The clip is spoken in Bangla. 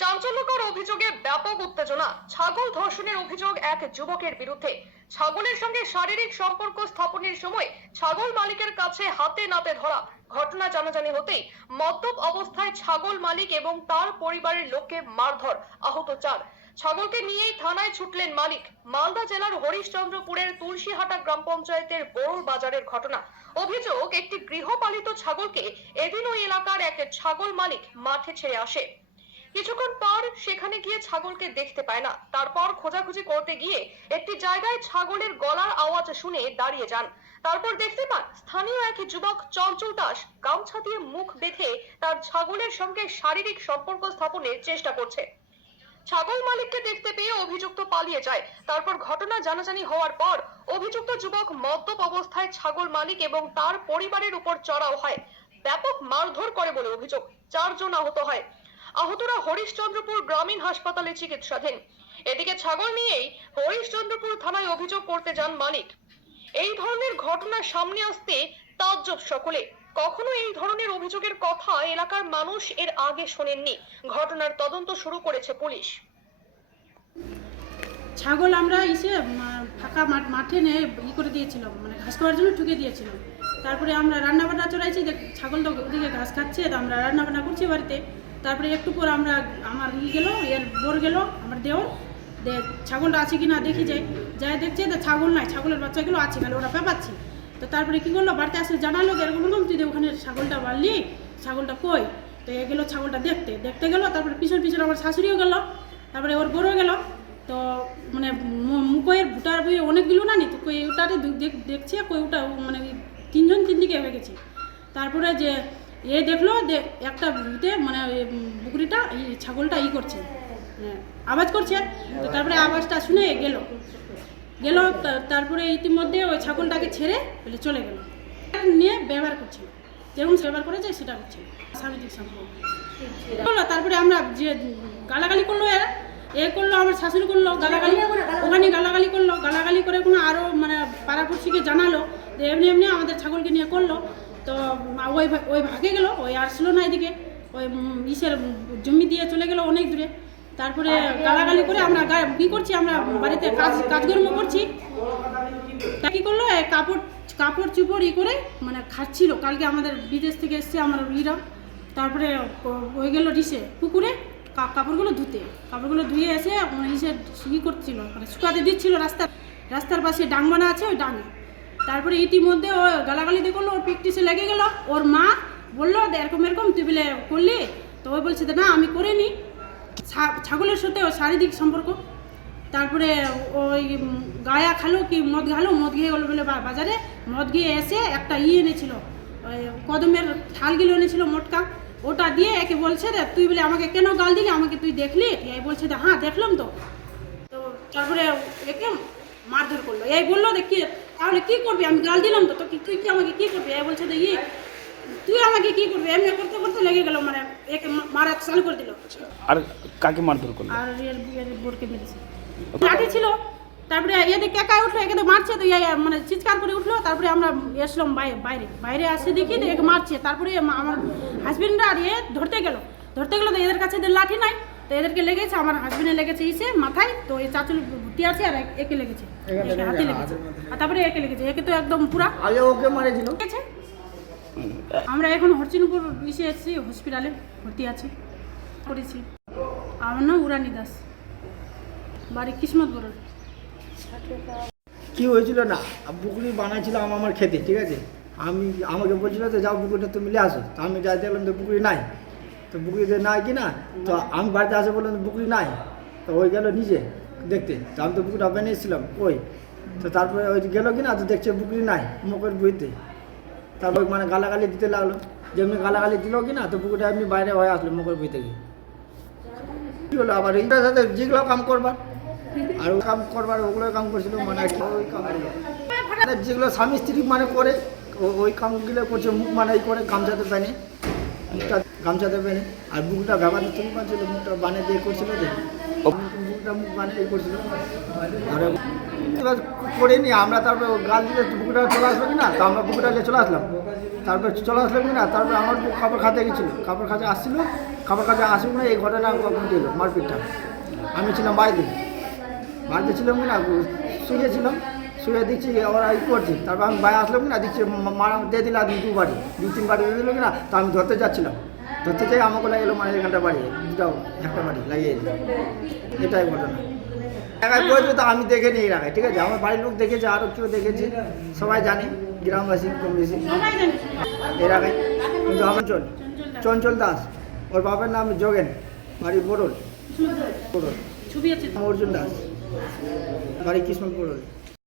চাঞ্চল্যকর অভিযোগে ব্যাপক উত্তেজনা। ছাগল ধর্ষণের অভিযোগ এক যুবকের বিরুদ্ধে। ছাগলের সঙ্গে শারীরিক সম্পর্ক স্থাপনের সময় ছাগল মালিকের কাছে হাতে নাতে ধরা। ঘটনা জানাজানি হতেই মদ্যপ অবস্থায় ছাগল মালিক এবং তার পরিবারের লোককে মারধর আহত চার। ছাগলকে নিয়েই থানায় ছুটলেন মালিক। মালদা জেলার হরিশ্চন্দ্রপুরের তুলসীহাটা গ্রাম পঞ্চায়েতের বোরল বাজারের ঘটনা। অভিযোগ, একটি গৃহপালিত ছাগলকে এদিন ওই এলাকার এক ছাগল মালিক মাঠে ছেড়ে আসে। কিছুক্ষণ পর সেখানে গিয়ে ছাগলকে দেখতে পায় না। তারপর খোঁজাখুঁজি করতে গিয়ে একটি জায়গায় ছাগলের গলার আওয়াজ শুনে দাঁড়িয়ে যান। তারপর দেখতে পান স্থানীয় এক যুবক চঞ্চল দাস গামছা দিয়ে মুখ বেঁধে তার ছাগলের সঙ্গে শারীরিক সম্পর্ক স্থাপনের চেষ্টা করছে। ছাগল মালিককে দেখতে পেয়ে অভিযুক্ত পালিয়ে যায়। তারপর ঘটনা জানাজানি হওয়ার পর অভিযুক্ত যুবক মদ্যপ অবস্থায় ছাগল মালিক এবং তার পরিবারের উপর চড়াও হয়। ব্যাপক মারধর করে বলে অভিযোগ। চারজন আহত হয়। আহতরা হরিশ্চন্দ্রপুর গ্রামীণ হাসপাতালে চিকিৎসাধীন। এদিকে ছাগল নিয়েই হরিশ্চন্দ্রপুর থানায় অভিযোগ করতে যান মালিক এই ধরনের ঘটনা সামনে আসতে তাজ্জব সকলে। কখনো এই ধরনের অভিযোগের কথা এলাকার মানুষ এর আগে শোনেননি। ঘটনার তদন্ত শুরু করেছে পুলিশ। ছাগল আমরা এসে ফাঁকা মাঠ মাঠে নিয়ে ই করে দিয়েছিলাম মানে ঘাস খাওয়ার জন্য ঠুকে দিয়েছিলাম। তারপরে আমরা রান্না বান্না চড়াইছি ছাগল তো ওদিকে ঘাস খাচ্ছে, তো আমরা রান্না বান্না করছি বাড়িতে। তারপরে একটু পর আমরা, আমার ই গেল, এর বোর গেল, আমার দেওর, দে ছাগলটা আছে কি না দেখি যাই। যাই দেখছে তো ছাগল নাই, ছাগলের বাচ্চাগুলো আছে খালি, ওরা পেপাচ্ছে। তো তারপরে কী করল, বাড়িতে আসলে, জানালো এরকম এরকম, তুই ওখানে ছাগলটা বাড়লি, ছাগলটা কই? তো এ গেলো ছাগলটা দেখতে দেখতে গেলো, তারপরে পিছন পিছন আমার শাশুড়িও গেলো, তারপরে ওর বড়ও গেল। তো মানে মু- মুখের ভুটার বই অনেকগুলো না নি, তো কই ওটাতে দেখ- দেখছে, কই ওটা মানে তিনজন তিন দিকে হয়ে গেছে। তারপরে যে এ দেখল একটা ভুতে মানে বুকরিটা ছাগলটা ই করছে। মানে আওয়াজ করছে। তো তারপরে আওয়াজটা শুনে গেল। গেল তারপরে ইতিমধ্যে ওই ছাগলটাকে ছেড়ে বলে চলে গেল। নিয়ে ব্যবহার করছে যেরকম ব্যবহার করেছে, সেটা করছে শারীরিক সম্পর্ক। করল তারপরে আমরা যে গালাগালি করল এরা, এ করল, আমার শাশুড়ি করল, গালাগালি। ওখানে গালাগালি করল, গালাগালি করে কোনো আরও মানে পাড়াপড়শিকে জানালো, যে এমনি এমনি আমাদের ছাগলকে নিয়ে করল। তো ওই ওই ভাগে গেল, ওই আসলো না এদিকে। ওই ইসের জমি দিয়ে চলে গেল অনেক দূরে। তারপরে গালাগালি করে আমরা কি করছি, আমরা বাড়িতে কাজ, কাজকর্ম করছি। তা কি করল কাপড় কাপড় চুপড় ই করে মানে খাচ্ছিল। কালকে আমাদের বিদেশ থেকে এসছে আমার ইরা তারপরে হয়ে গেল ডিসে পুকুরে কাপড়গুলো ধুতে। কাপড়গুলো ধুয়ে এসে মানে ইসে ই করছিল মানে শুকাতে দিচ্ছিল রাস্তা রাস্তার পাশে ডাং বানা আছে, ওই ডাঙে। তারপরে ইতিমধ্যে ও গালাগালি করল ওর প্র্যাকটিসে লেগে গেল। ওর মা বলল এরকম এরকম, তুই বলে করলি? তো ও বলছে না, আমি করিনি। ছাগলের সাথে ওর শারীরিক সম্পর্ক। তারপরে ওই গায়া খালো কি মদ খালো, মদ গিয়ে গেলো বলে বাজারে। মদ গিয়ে এসে একটা ই এনেছিল কদমের থালগুলো এনেছিল মোটকা। ওটা দিয়ে একে বলছে যে, তুই বলে আমাকে কেন গাল দিলি? আমাকে তুই দেখলি? এই বলছে হ্যাঁ দেখলাম তো। তো তারপরে একে মারধর করল। এই বলল কি তাহলে কি করবি? আমি গাল দিলাম তো তো কি- তুই কি আমাকে কি করবি? এ বলছে যে ই তুই আমাকে কি করবি? এমনি করতে করতে লেগে গেল মানে একে মারা চালু করে দিল। আর কাকে মারধর করল? আর এর এর বোরকে মেরেছে। লাঠি ছিল। তারপরে এদের কেকায় উঠল একে তো মারছে তো ইয়ে মানে চিৎকার করে উঠল। তারপরে আমরা এসলাম বাইরে বাইরে। বাইরে আসে দেখি তো একে মারছে। তারপরে মা- আমার হাজবেন্ডরা আর এ ধরতে গেল। ধরতে গেলো তো এদের কাছে এদের লাঠি নাই তো এদেরকে লেগেছে আমার হাজবেন্ডে লেগেছে ইসে মাথায় তো এই চাচুল ভর্তি আছে আর একে লেগেছে। হাতে লেগেছে আর তারপরে একে লেগেছে একে তো একদম পুরা। আগে ওকে মারেছিল। আমরা এখন হরচিনপুর ইসে এসেছি হসপিটালে ভর্তি আছি করেছি। আমার নাম উরানি দাস। বাড়ি কিসমত বড় কি হয়েছিল না? পুকুরি বানাইছিলাম আমার খেতে ঠিক আছে? আমি আমাকে বলছিল যে যাও পুকুরটা তুমি নিয়ে আসো। আমি যাই দেখলাম তো পুকুরি নাই। তো পুকুরিতে নাই কি না তো আমি বাড়িতে আসে বললাম তো পুকুরি নাই তো ওই গেল নিজে দেখতে। তো আমি তো পুকুরটা বানিয়েছিলাম ওই। তো তারপরে ওই গেল কি না তো দেখছে পুকুরি নাই মুখের বইতে তারপর মানে গালাগালি দিতে লাগল। যেমনি গালাগালি দিল কি না তো পুকুরটা এমনি বাইরে হয়ে আসলো মুখের বই থেকে। কি হলো আবার? এইটার সাথে যেগুলো কাম করবার আর ও কাম করবার ওগুলো কাম করছিল মানে ওই কাম মানে যেগুলো স্বামী স্ত্রী মানে করে ওই কামগুলো করছে মুখ মানে করে গামছাতে পেনে। গামছাতে পেনে আর বুকটা ব্যবহার তুমি পাচ্ছিল মুখটা বানিয়ে দিয়ে করছিল যে। বুকটা মুখ বানিয়ে করছিল। আর করিনি আমরা তারপরে গাল দিলে বুকুটা চলে আসলো কি না তো আমরা বুকুটা নিয়ে চলে আসলাম। তারপর চলে আসলো কি না তারপর আমার বউ কাপড় খাতে গেছিল কাপড় খাতে আসছিল, খাবার কাছে আসুক না, এই ঘটনা দিল মারপিটটা। আমি ছিলাম বাড়িতে। বাড়িতে ছিলাম কি না শুয়েছিলাম শুয়ে দেখছি ওরা ই করছে। তারপর আমি বাইরে আসলাম কি না দেখছি মারা দিয়ে দিলাম দু বাড়ি। দু তিন বাড়ি দিয়ে দিল কি না তো আমি ধরতে যাচ্ছিলাম। ধরতে যাই আমাকে লাগল মানে এখানটা বাড়ি দুটাও একটা বাড়ি লাগিয়ে দিল এটাই ঘটনা। এলাকায় করেছে তো আমি দেখিনি এই এলাকায় ঠিক আছে? আমার বাড়ির লোক দেখেছে আরও কেউ দেখেছে সবাই জানে গ্রামবাসী কম বেশি এলাকায় কিন্তু আমার চল চঞ্চল দাস ওর বাবার নাম যোগেন বাড়ি বড়ল। বড়ল ছবি আছে। তো। অর্জুন দাস বাড়ি কৃষ্ণ বড়ল।